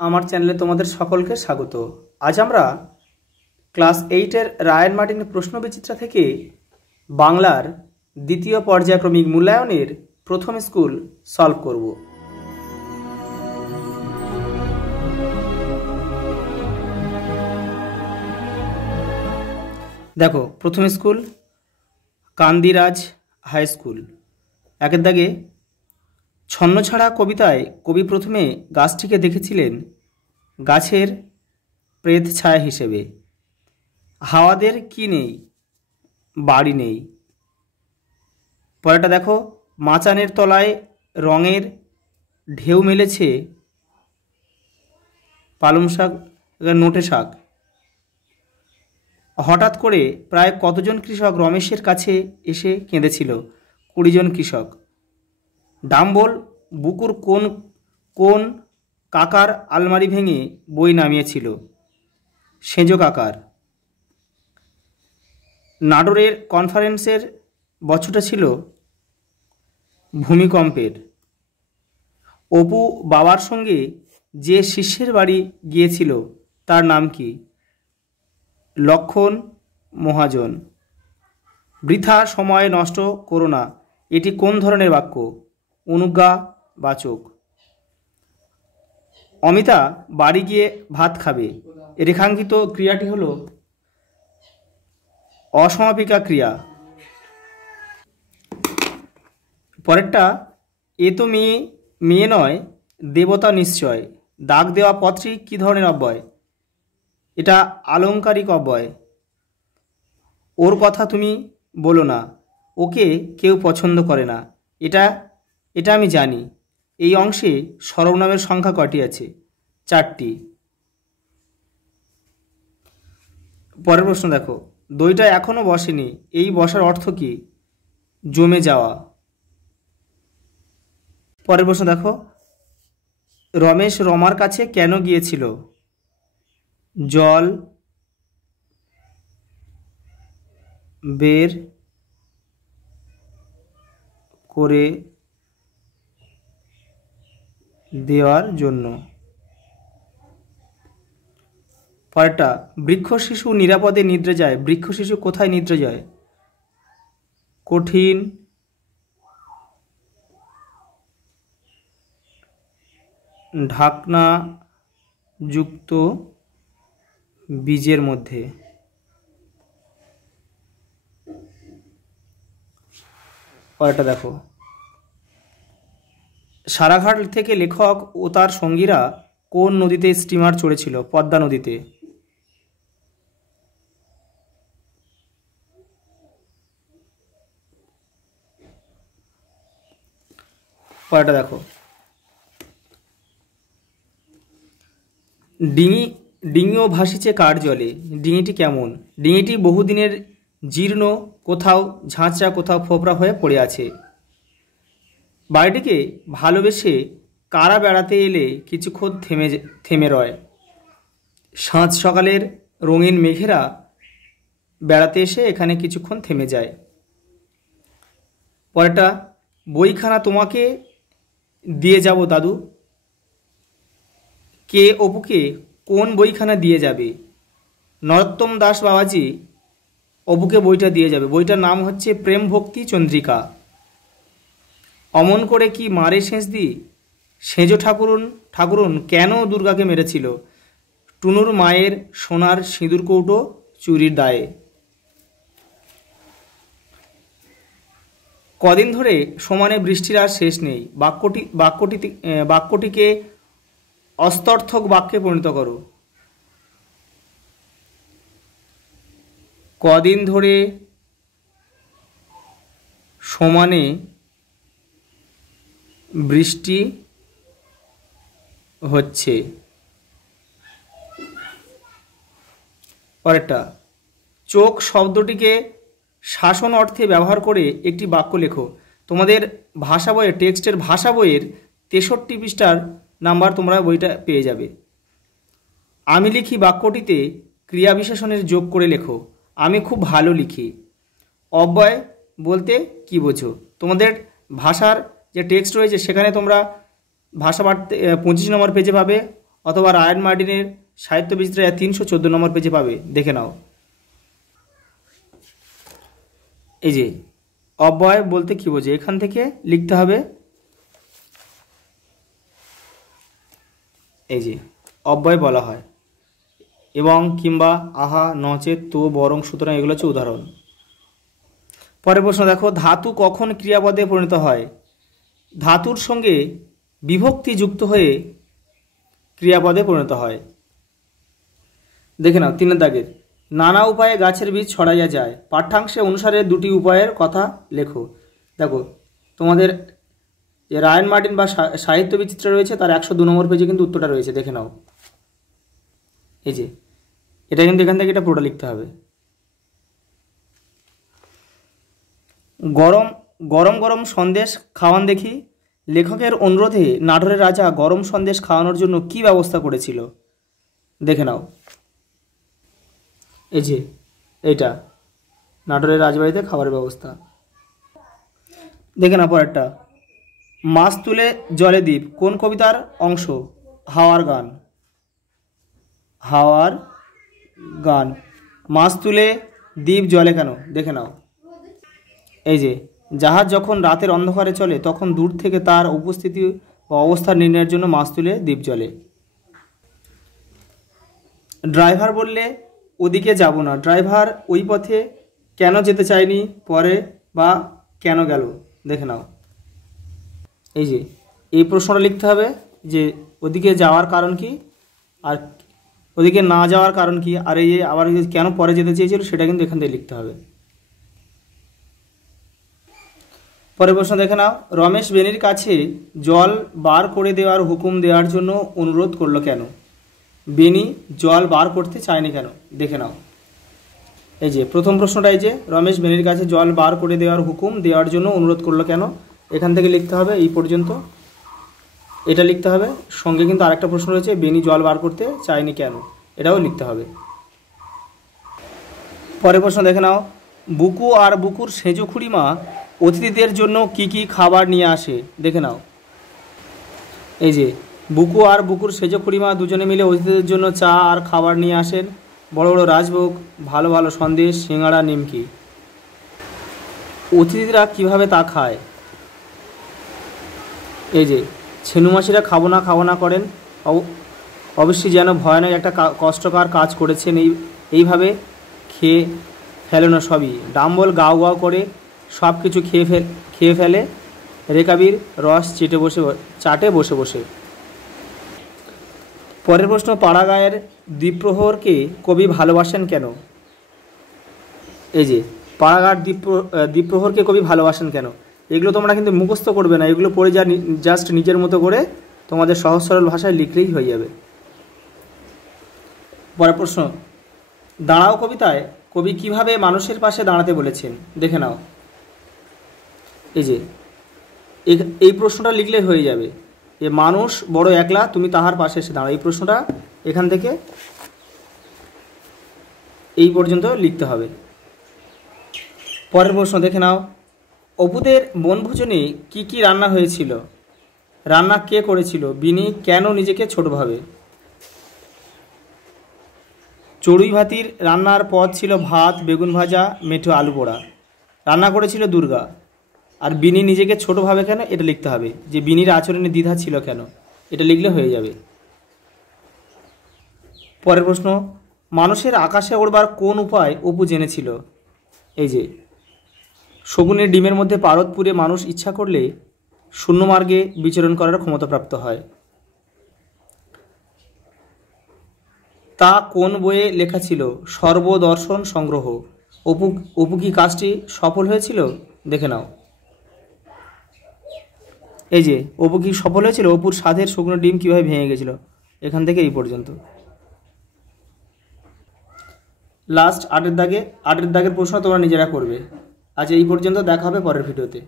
আমার চ্যানেলে তোমাদের সকলকে স্বাগত। আজ আমরা ক্লাস 8-এর রায়ান মার্টিনের প্রশ্নবিচিত্রা থেকে বাংলার দ্বিতীয় পর্যায়ক্রমিক মূল্যায়নের প্রথম স্কুল সলভ করব। দেখো, প্রথম স্কুল কান্দিরাজ হাই স্কুল। একের দাগে, ছন্নছাড়া কবিতায় কবি প্রথমে গাছটিকে দেখেছিলেন গাছের প্রেত ছায়া হিসেবে। হাওয়াদের কি নেই, বাড়ি নেই। পরেরটা দেখো, মাচানের তলায় রঙের ঢেউ মেলেছে পালং শাক, নোটে শাক। হঠাৎ করে প্রায় কতজন কৃষক রমেশের কাছে এসে কেঁদেছিল? 20 জন কৃষক। ডাম্বল বুকুর কোন কোন কাকার আলমারি ভেঙে বই নামিয়েছিল? সেঁজো কাকার। নাটোরের কনফারেন্সের বছরটা ছিল ভূমিকম্পের। অপু বাবার সঙ্গে যে শিষ্যের বাড়ি গিয়েছিল তার নাম কি? লক্ষণ মহাজন। বৃথা সময় নষ্ট করো না, এটি কোন ধরনের বাক্য? অনুজ্ঞাবাচক। অমিতা বাড়ি গিয়ে ভাত খাবে। রেখাঙ্কিত ক্রিয়াটি হলো অসমাপিকা ক্রিয়া। পরেরটা, এ তো মেয়ে মেয়ে নয়, দেবতা নিশ্চয়। দাগ দেওয়া পত্রী কী ধরনের অব্যয়? এটা আলংকারিক অব্যয়। ওর কথা তুমি বলো না, ওকে কেউ পছন্দ করে না। এটা এটা আমি জানি। এই অংশে সর্বনামের সংখ্যা কটি আছে? 4টি। পরের প্রশ্ন দেখো, দইটা এখনো বসেনি, এই বসার অর্থ কি? জমে যাওয়া। পরের প্রশ্ন দেখো, রমেশ রমার কাছে কেন গিয়েছিল? জল বের করে দেওয়ার জন্য। পরেরটা, বৃক্ষ শিশু নিরাপদে নিদ্রে যায়। বৃক্ষ শিশু কোথায় নিদ্রে যায়? কঠিন ঢাকনা যুক্ত বীজের মধ্যে। পরেরটা দেখো, সারাঘাট থেকে লেখক ও তার সঙ্গীরা কোন নদীতে স্টিমার চড়েছিল? পদ্মা নদীতে। পরেরটা দেখো, ডিঙিও ভাসিছে কার জলে। ডিঙিটি কেমন? ডিঙিটি বহুদিনের জীর্ণ, কোথাও ঝাঁচড়া, কোথাও ফোপড়া হয়ে পড়ে আছে। বাড়িটিকে ভালোবেসে কারা বেড়াতে এলে কিছুক্ষণ থেমে রয়? সাঁঝ সকালের রঙিন মেঘেরা বেড়াতে এসে এখানে কিছুক্ষণ থেমে যায়। পরেরটা, বইখানা তোমাকে দিয়ে যাব দাদু। কে অপুকে কোন বইখানা দিয়ে যাবে? নরোত্তম দাস বাবাজি অপুকে বইটা দিয়ে যাবে। বইটার নাম হচ্ছে প্রেম ভক্তি চন্দ্রিকা। অমন করে কি মারে সেঁচ দি? সেঁজো ঠাকুরুন কেন দুর্গাকে মেরেছিল? টুনুর মায়ের সোনার সিঁদুর কৌটো চুরির দায়ে। কদিন ধরে সমানে বৃষ্টির আর শেষ নেই। বাক্যটিকে অস্তর্থক বাক্যে পরিণত করো। কদিন ধরে সমানে বৃষ্টি হচ্ছে। পরেরটা, চোখ শব্দটিকে শাসন অর্থে ব্যবহার করে একটি বাক্য লেখো। তোমাদের ভাষা বইয়ের টেক্সটের ভাষা বইয়ের 63 পৃষ্ঠার নাম্বার তোমরা বইটা পেয়ে যাবে। আমি লিখি বাক্যটিতে ক্রিয়া বিশেষণের যোগ করে লেখো। আমি খুব ভালো লিখি। অব্যয় বলতে কি বোঝো? তোমাদের ভাষার যে টেক্সট রয়েছে সেখানে তোমরা ভাষা বাড়তে 25 নম্বর পেজে পাবে। অথবা রায়ান মার্টিনের সাহিত্য বিচিত্রা 314 নম্বর পেজে পাবে, দেখে নাও। এই যে অব্যয় বলতে কি বোঝে, এখান থেকে লিখতে হবে। এই যে অব্যয় বলা হয় এবং কিংবা, আহা, নচেত, তো, বরং, সুতরাং এগুলো হচ্ছে উদাহরণ। পরের প্রশ্ন দেখো, ধাতু কখন ক্রিয়াপদে পরিণত হয়? ধাতুর সঙ্গে বিভক্তি যুক্ত হয়ে ক্রিয়াপদে পরিণত হয়। দেখে নাও 3 দাগের, নানা উপায়ে গাছের বীজ ছড়াইয়া যায়, পাঠ্যাংশে অনুসারে 2টি উপায়ের কথা লেখো। দেখো তোমাদের যে রায়ান মার্টিন বা সাহিত্য বিচিত্রা রয়েছে তার 102 নম্বর পেজে কিন্তু উত্তরটা রয়েছে, দেখে নাও। এই যে এটা কিন্তু এখান থেকে এটা পুরোটা লিখতে হবে। গরম গরম গরম সন্দেশ খাওয়ান দেখি। লেখকের অনুরোধে নাটোরের রাজা গরম সন্দেশ খাওয়ানোর জন্য কি ব্যবস্থা করেছিল? দেখে নাও। এই যে এইটা নাটোরের রাজবাড়িতে খাবারের ব্যবস্থা। দেখে নাও পরেরটা, মাছ তুলে জলে দ্বীপ কোন কবিতার অংশ? হাওয়ার গান। হাওয়ার গান। মাছ তুলে দ্বীপ জলে কেন? দেখে নাও। এই যে জাহাজ যখন রাতের অন্ধকারে চলে তখন দূর থেকে তার উপস্থিতি বা অবস্থান নির্ণয়ের জন্য মাছ তুলে দ্বীপ জলে। ড্রাইভার বললে ওদিকে যাব না, ড্রাইভার ওই পথে কেন যেতে চায়নি, পরে বা কেন গেল? দেখে নাও। এই যে এই প্রশ্নটা লিখতে হবে যে ওদিকে যাওয়ার কারণ কি আর ওদিকে না যাওয়ার কারণ কি, আর এই আবার কেন পরে যেতে চেয়েছিল সেটা কিন্তু এখান থেকে লিখতে হবে। পরের প্রশ্ন দেখে নাও, রমেশ বেনির কাছে জল বার করে দেওয়ার হুকুম দেওয়ার জন্য অনুরোধ করলো কেন? বেনি জল বার করতে চায়নি কেন? দেখে নাও। এই যে প্রথম প্রশ্নটা, এই যে রমেশ বেনির কাছে জল বার করে দেওয়ার হুকুম দেওয়ার জন্য অনুরোধ করলো কেন, এখান থেকে লিখতে হবে এই পর্যন্ত, এটা লিখতে হবে। সঙ্গে কিন্তু আরেকটা প্রশ্ন রয়েছে, বেনি জল বার করতে চায়নি কেন, এটাও লিখতে হবে। পরের প্রশ্ন দেখে নাও, বুকু আর বুকুর সেজো খুড়িমা অতিথিদের জন্য কি কি খাবার নিয়ে আসে? দেখে নাও। এই যে বুকু আর বুকুর সেজো খুড়িমা দুজনে মিলে অতিথিদের জন্য চা আর খাবার নিয়ে আসেন, বড় বড় রাজভোগ, ভালো ভালো সন্দেশ, সিঙ্গাড়া, নিমকি। অতিথিরা কিভাবে তা খায়? এই যে ছেনুমাসিরা খাবো না করেন, অবশ্যই যেন ভয়ানক একটা কষ্টকর কাজ করেছেন, এইভাবে খেয়ে ফেলেন সবই, ডাম্বল গাও গাও করে সব কিছু খেয়ে ফেলে, রেকাবির রস চাটে বসে বসে। পরের প্রশ্ন, পাড়াগাঁয়ের দ্বীপ্রহরকে কবি ভালোবাসেন কেন? এই যে পাড়াগাঁর দ্বীপ্রহরকে কবি ভালোবাসেন কেন, এগুলো তোমরা কিন্তু মুখস্থ করবে না, এগুলো পড়ে জাস্ট নিজের মতো করে তোমাদের সহজ সরল ভাষায় লিখলেই হয়ে যাবে। পরের প্রশ্ন, দাঁড়াও কবিতায় কবি কিভাবে মানুষের পাশে দাঁড়াতে বলেছেন? দেখে নাও। এই যে এই প্রশ্নটা লিখলে হয়ে যাবে, যে মানুষ বড় একলা, তুমি তাহার পাশে এসে দাঁড়াও। এই প্রশ্নটা এখান থেকে এই পর্যন্ত লিখতে হবে। পরের প্রশ্ন দেখে নাও, অপুদের বনভোজনে কি কি রান্না হয়েছিল? রান্না কে করেছিল? বিনি কেন নিজেকে ছোট ভাবে? চড়ুই ভাতির রান্নার পদ ছিল ভাত, বেগুন ভাজা, মেঠো আলু পোড়া। রান্না করেছিল দুর্গা। আর বিনি নিজেকে ছোট ভাবে কেন, এটা লিখতে হবে, যে বিনির আচরণে দ্বিধা ছিল কেন, এটা লিখলে হয়ে যাবে। পরের প্রশ্ন, মানুষের আকাশে ওড়বার কোন উপায় অপু জেনেছিল? এই যে শকুনের ডিমের মধ্যে পারদ পুরে মানুষ ইচ্ছা করলে শূন্যমার্গে বিচরণ করার ক্ষমতাপ্রাপ্ত হয়। তা কোন বইয়ে লেখা ছিল? সর্বদর্শন সংগ্রহ। অপু কি কাজটি সফল হয়েছিল? দেখে নাও। এই যে অপু কি সফল হয়েছিল? অপুর সাধের শুকনো ডিম কীভাবে ভেঙে গেছিল, এখান থেকে এই পর্যন্ত। লাস্ট 8 দাগের প্রশ্ন তোমরা নিজেরা করবে। আজ এই পর্যন্ত, দেখা হবে পরের ভিডিওতে।